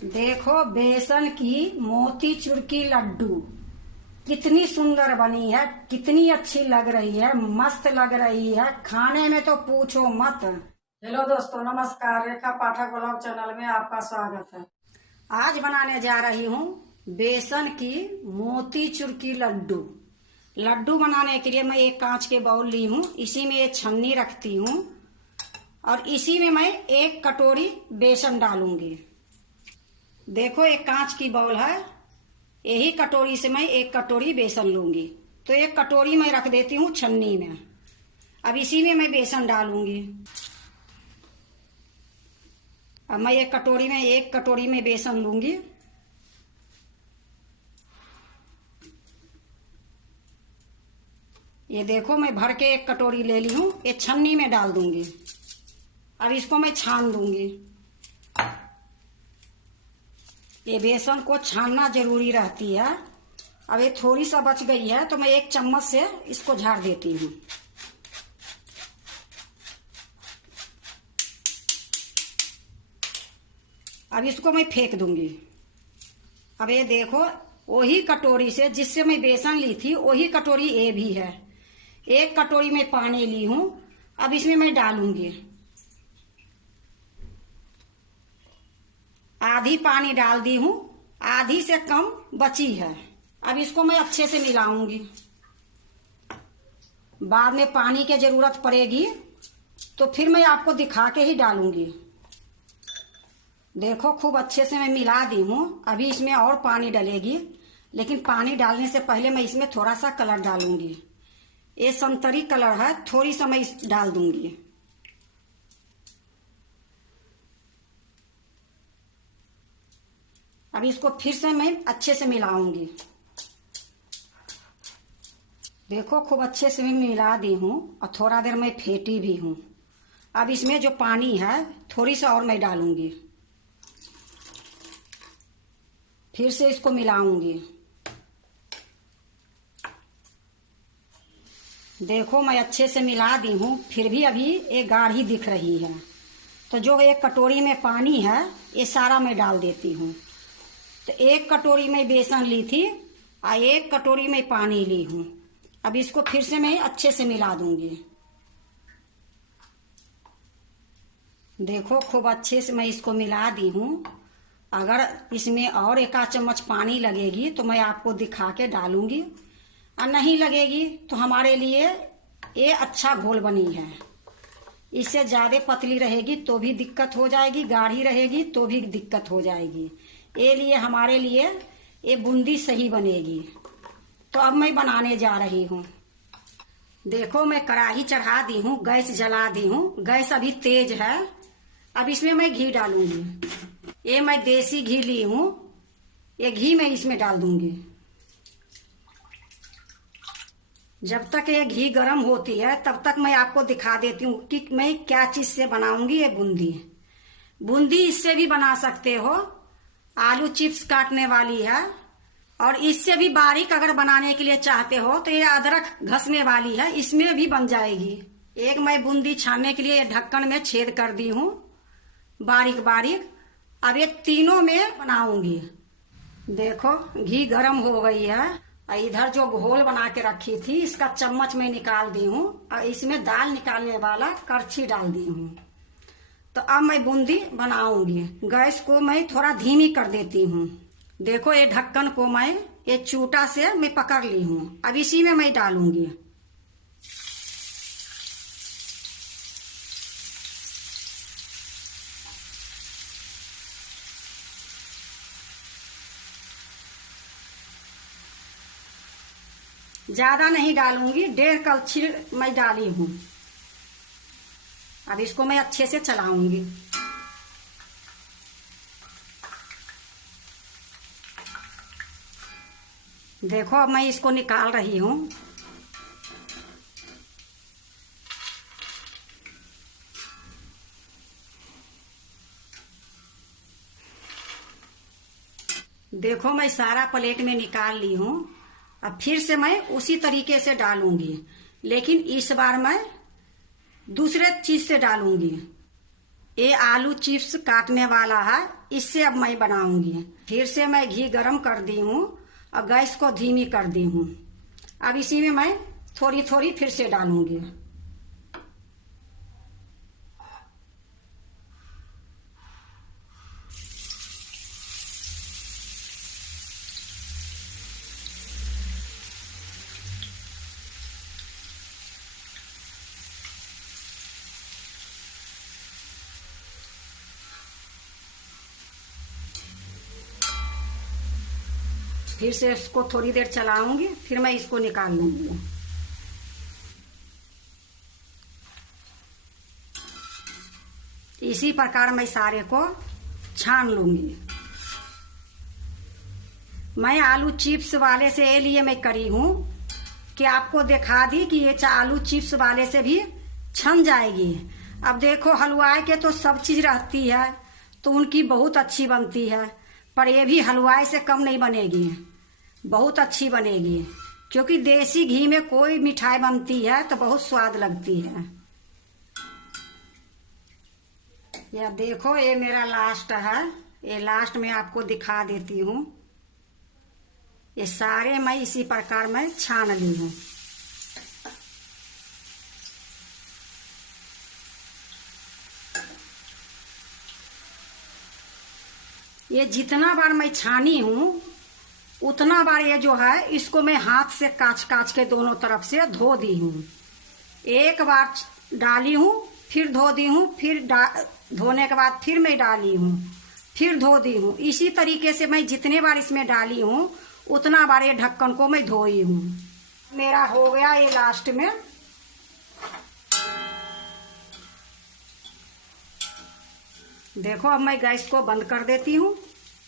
देखो बेसन की मोतीचूर की लड्डू कितनी सुंदर बनी है, कितनी अच्छी लग रही है, मस्त लग रही है। खाने में तो पूछो मत। हेलो दोस्तों, नमस्कार। रेखा पाठक ब्लॉग चैनल में आपका स्वागत है। आज बनाने जा रही हूँ बेसन की मोतीचूर की लड्डू। लड्डू बनाने के लिए मैं एक कांच के बाउल ली हूँ, इसी में एक छन्नी रखती हूँ और इसी में मैं एक कटोरी बेसन डालूंगी। देखो एक कांच की बाउल है, यही कटोरी से मैं एक कटोरी बेसन लूंगी। तो एक कटोरी मैं रख देती हूँ छन्नी में। अब इसी में मैं बेसन डालूंगी। अब मैं एक कटोरी में बेसन लूंगी। ये देखो मैं भर के एक कटोरी ले ली हूँ, ये छन्नी में डाल दूंगी। अब इसको मैं छान दूंगी। ये बेसन को छानना जरूरी रहती है। अब ये थोड़ी सा बच गई है तो मैं एक चम्मच से इसको झाड़ देती हूँ। अब इसको मैं फेंक दूंगी। अब ये देखो वही कटोरी से जिससे मैं बेसन ली थी वही कटोरी ये भी है। एक कटोरी में पानी ली हूँ, अब इसमें मैं डालूंगी। आधी पानी डाल दी हूँ, आधी से कम बची है। अब इसको मैं अच्छे से मिलाऊंगी। बाद में पानी की जरूरत पड़ेगी तो फिर मैं आपको दिखा के ही डालूंगी। देखो खूब अच्छे से मैं मिला दी हूँ। अभी इसमें और पानी डलेगी, लेकिन पानी डालने से पहले मैं इसमें थोड़ा सा कलर डालूंगी। ये संतरी कलर है, थोड़ी सा मैं डाल दूंगी। अब इसको फिर से मैं अच्छे से मिलाऊंगी। देखो खूब अच्छे से मैं मिला दी हूँ और थोड़ा देर मैं फेंटी भी हूँ। अब इसमें जो पानी है थोड़ी सा और मैं डालूंगी। फिर से इसको मिलाऊंगी। देखो मैं अच्छे से मिला दी हूँ, फिर भी अभी एक गाढ़ी दिख रही है। तो जो एक कटोरी में पानी है ये सारा मैं डाल देती हूँ। तो एक कटोरी में बेसन ली थी और एक कटोरी में पानी ली हूँ। अब इसको फिर से मैं अच्छे से मिला दूंगी। देखो खूब अच्छे से मैं इसको मिला दी हूँ। अगर इसमें और एक आध चम्मच पानी लगेगी तो मैं आपको दिखा के डालूंगी, और नहीं लगेगी तो हमारे लिए ये अच्छा घोल बनी है। इससे ज्यादा पतली रहेगी तो भी दिक्कत हो जाएगी, गाढ़ी रहेगी तो भी दिक्कत हो जाएगी। ये लिए हमारे लिए ये बूंदी सही बनेगी। तो अब मैं बनाने जा रही हूँ। देखो मैं कढ़ाई चढ़ा दी हूँ, गैस जला दी हूँ। गैस अभी तेज है। अब इसमें मैं घी डालूंगी। ये मैं देसी घी ली हूँ, ये घी मैं इसमें डाल दूंगी। जब तक ये घी गर्म होती है तब तक मैं आपको दिखा देती हूँ कि मैं क्या चीज से बनाऊंगी। ये बूंदी इससे भी बना सकते हो, आलू चिप्स काटने वाली है। और इससे भी बारीक अगर बनाने के लिए चाहते हो तो ये अदरक घसने वाली है, इसमें भी बन जाएगी। एक मैं बूंदी छानने के लिए ढक्कन में छेद कर दी हूँ बारीक बारीक। अब ये तीनों में बनाऊंगी। देखो घी गर्म हो गई है। इधर जो घोल बना के रखी थी इसका चम्मच में निकाल दी हूँ और इसमें दाल निकालने वाला करछी डाल दी हूँ। तो अब मैं बूंदी बनाऊंगी। गैस को मैं थोड़ा धीमी कर देती हूँ। देखो ये ढक्कन को मैं ये चूटा से मैं पकड़ ली हूँ। अब इसी में मैं डालूंगी। ज्यादा नहीं डालूंगी, 1.5 कलछी मैं डाली हूँ। अब इसको मैं अच्छे से चलाऊंगी। देखो अब मैं इसको निकाल रही हूँ। देखो मैं सारा प्लेट में निकाल ली हूँ। अब फिर से मैं उसी तरीके से डालूंगी, लेकिन इस बार मैं दूसरे चीज से डालूंगी। ये आलू चिप्स काटने वाला है, इससे अब मैं बनाऊंगी। फिर से मैं घी गरम कर दी हूँ और गैस को धीमी कर दी हूँ। अब इसी में मैं थोड़ी थोड़ी फिर से डालूंगी। फिर से इसको थोड़ी देर चलाऊंगी, फिर मैं इसको निकाल लूंगी। इसी प्रकार मैं सारे को छान लूंगी। मैं आलू चिप्स वाले से ये लिए मैं करी हूं कि आपको दिखा दी कि ये आलू चिप्स वाले से भी छन जाएगी। अब देखो, हलवाई के तो सब चीज रहती है तो उनकी बहुत अच्छी बनती है, पर ये भी हलवाई से कम नहीं बनेगी, बहुत अच्छी बनेगी। क्योंकि देसी घी में कोई मिठाई बनती है तो बहुत स्वाद लगती है। यह देखो, ये मेरा लास्ट है, ये लास्ट में आपको दिखा देती हूँ। ये सारे मैं इसी प्रकार मैं छान ली हूँ। ये जितना बार मैं छानी हूँ उतना बार ये जो है इसको मैं हाथ से काच काच के दोनों तरफ से धो दी हूँ। एक बार डाली हूँ, फिर धो दी हूँ, फिर धोने के बाद फिर मैं डाली हूँ, फिर धो दी हूँ। इसी तरीके से मैं जितने बार इसमें डाली हूँ उतना बार ये ढक्कन को मैं धोई हूँ। मेरा हो गया ये लास्ट में। देखो, अब मैं गैस को बंद कर देती हूँ,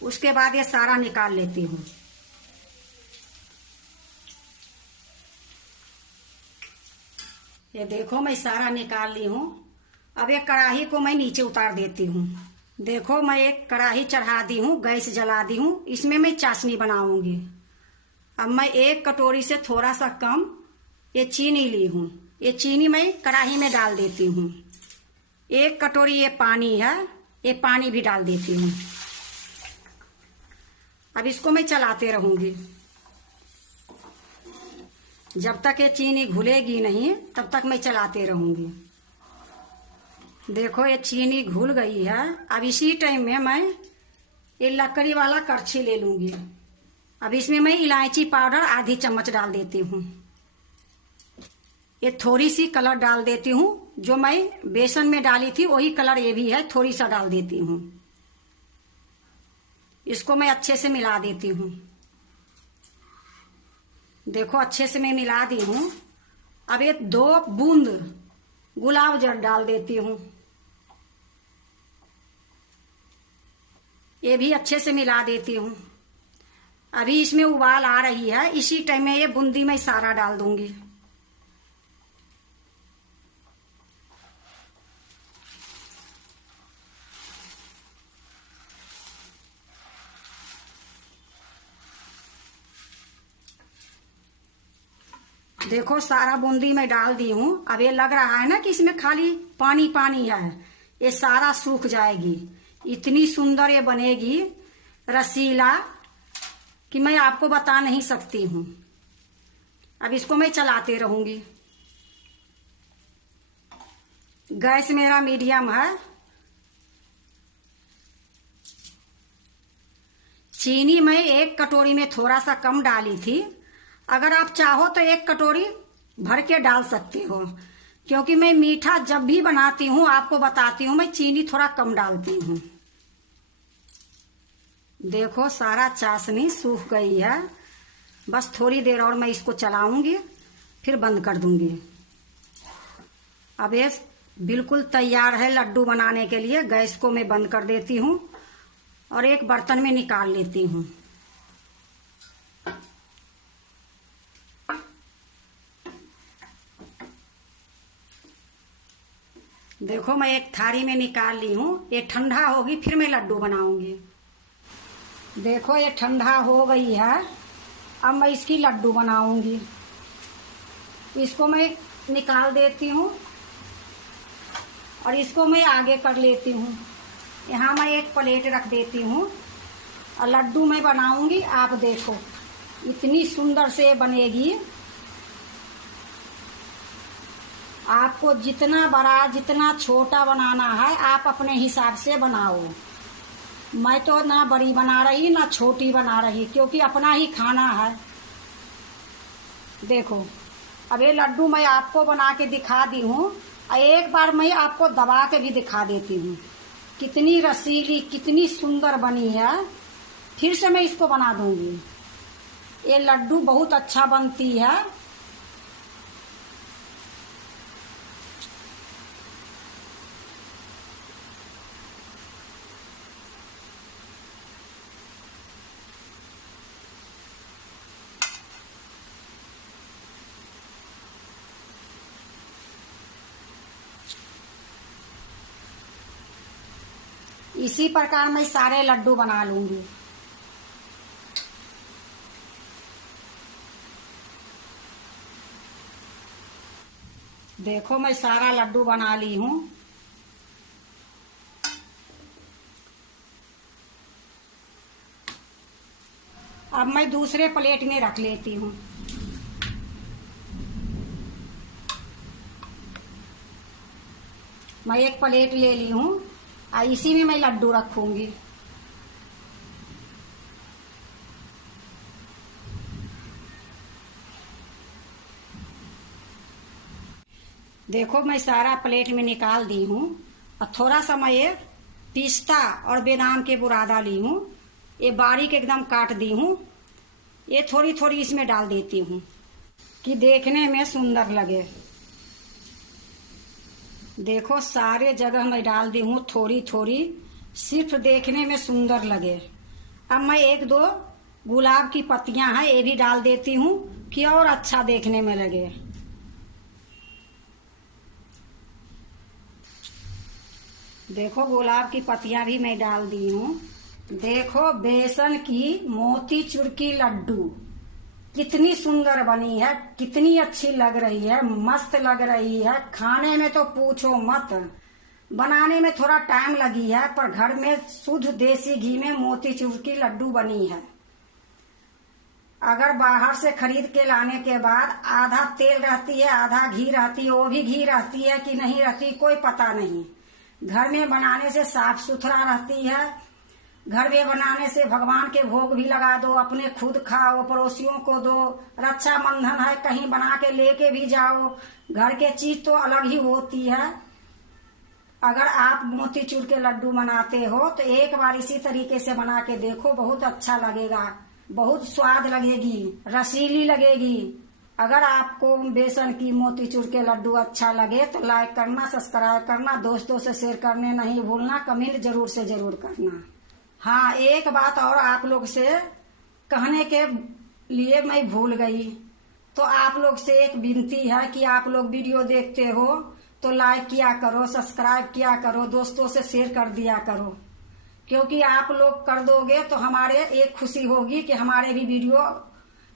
उसके बाद ये सारा निकाल लेती हूँ। ये देखो, मैं सारा निकाल ली हूँ। अब एक कढ़ाई को मैं नीचे उतार देती हूँ। देखो, मैं एक कढ़ाई चढ़ा दी हूँ, गैस जला दी हूँ। इसमें मैं चाशनी बनाऊंगी। अब मैं एक कटोरी से थोड़ा सा कम ये चीनी ली हूँ। ये चीनी मैं कढ़ाई में डाल देती हूँ। एक कटोरी ये पानी है, ये पानी भी डाल देती हूँ। अब इसको मैं चलाते रहूंगी जब तक ये चीनी घुलेगी नहीं, तब तक मैं चलाते रहूंगी। देखो, ये चीनी घुल गई है। अब इसी टाइम में मैं ये लकड़ी वाला करछी ले लूंगी। अब इसमें मैं इलायची पाउडर आधी चम्मच डाल देती हूँ। ये थोड़ी सी कलर डाल देती हूँ, जो मैं बेसन में डाली थी वही कलर ये भी है, थोड़ी सा डाल देती हूँ। इसको मैं अच्छे से मिला देती हूँ। देखो, अच्छे से मैं मिला दी हूँ। अब ये 2 बूंद गुलाब जल डाल देती हूँ। ये भी अच्छे से मिला देती हूँ। अभी इसमें उबाल आ रही है, इसी टाइम में ये बूंदी मैं सारा डाल दूंगी। देखो, सारा बूंदी मैं डाल दी हूँ। अब ये लग रहा है ना कि इसमें खाली पानी पानी है, ये सारा सूख जाएगी। इतनी सुंदर ये बनेगी, रसीला, कि मैं आपको बता नहीं सकती हूँ। अब इसको मैं चलाते रहूंगी। गैस मेरा मीडियम है। चीनी मैं एक कटोरी में थोड़ा सा कम डाली थी। अगर आप चाहो तो एक कटोरी भर के डाल सकते हो, क्योंकि मैं मीठा जब भी बनाती हूँ आपको बताती हूँ मैं चीनी थोड़ा कम डालती हूँ। देखो, सारा चाशनी सूख गई है। बस थोड़ी देर और मैं इसको चलाऊंगी, फिर बंद कर दूंगी। अब ये बिल्कुल तैयार है लड्डू बनाने के लिए। गैस को मैं बंद कर देती हूँ और एक बर्तन में निकाल लेती हूँ। देखो, मैं एक थाली में निकाल ली हूँ। ये ठंडा होगी फिर मैं लड्डू बनाऊंगी। देखो, ये ठंडा हो गई है। अब मैं इसकी लड्डू बनाऊंगी। इसको मैं निकाल देती हूँ। और इसको मैं आगे कर लेती हूँ। यहाँ मैं एक प्लेट रख देती हूँ और लड्डू मैं बनाऊंगी। आप देखो इतनी सुंदर से बनेगी। आपको जितना बड़ा जितना छोटा बनाना है आप अपने हिसाब से बनाओ। मैं तो ना बड़ी बना रही ना छोटी बना रही, क्योंकि अपना ही खाना है। देखो अब ये लड्डू मैं आपको बना के दिखा दी हूँ और एक बार मैं आपको दबा के भी दिखा देती हूँ कितनी रसीली कितनी सुंदर बनी है। फिर से मैं इसको बना दूंगी। ये लड्डू बहुत अच्छा बनती है। इसी प्रकार मैं सारे लड्डू बना लूंगी। देखो मैं सारा लड्डू बना ली हूँ। अब मैं दूसरे प्लेट में रख लेती हूँ। मैं एक प्लेट ले ली हूँ और इसी में मैं लड्डू रखूंगी। देखो मैं सारा प्लेट में निकाल दी हूँ और थोड़ा सा मैं ये पिस्ता और बादाम के बुरादा ली हूँ। ये बारीक एकदम काट दी हूँ। ये थोड़ी थोड़ी इसमें डाल देती हूँ कि देखने में सुंदर लगे। देखो सारे जगह मैं डाल दी हूँ थोड़ी थोड़ी, सिर्फ देखने में सुंदर लगे। अब मैं एक दो गुलाब की पत्तियां हैं ये भी डाल देती हूँ कि और अच्छा देखने में लगे। देखो गुलाब की पत्तियां भी मैं डाल दी हूँ। देखो बेसन की मोतीचूर की लड्डू कितनी सुंदर बनी है, कितनी अच्छी लग रही है, मस्त लग रही है। खाने में तो पूछो मत। बनाने में थोड़ा टाइम लगी है पर घर में शुद्ध देसी घी में मोतीचूर की लड्डू बनी है। अगर बाहर से खरीद के लाने के बाद आधा तेल रहती है आधा घी रहती है, वो भी घी रहती है कि नहीं रहती कोई पता नहीं। घर में बनाने से साफ सुथरा रहती है। घर में बनाने से भगवान के भोग भी लगा दो, अपने खुद खाओ, पड़ोसियों को दो। रक्षाबंधन है कहीं बना के लेके भी जाओ। घर के चीज तो अलग ही होती है। अगर आप मोतीचूर के लड्डू बनाते हो तो एक बार इसी तरीके से बना के देखो, बहुत अच्छा लगेगा, बहुत स्वाद लगेगी, रसीली लगेगी। अगर आपको बेसन की मोतीचूर के लड्डू अच्छा लगे तो लाइक करना, सब्सक्राइब करना, दोस्तों से शेयर करने नहीं भूलना, कमेंट जरूर से जरूर करना। हाँ एक बात और आप लोग से कहने के लिए मैं भूल गई, तो आप लोग से एक विनती है कि आप लोग वीडियो देखते हो तो लाइक किया करो, सब्सक्राइब किया करो, दोस्तों से शेयर कर दिया करो। क्योंकि आप लोग कर दोगे तो हमारे एक खुशी होगी कि हमारे भी वीडियो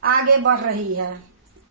आगे बढ़ रही है।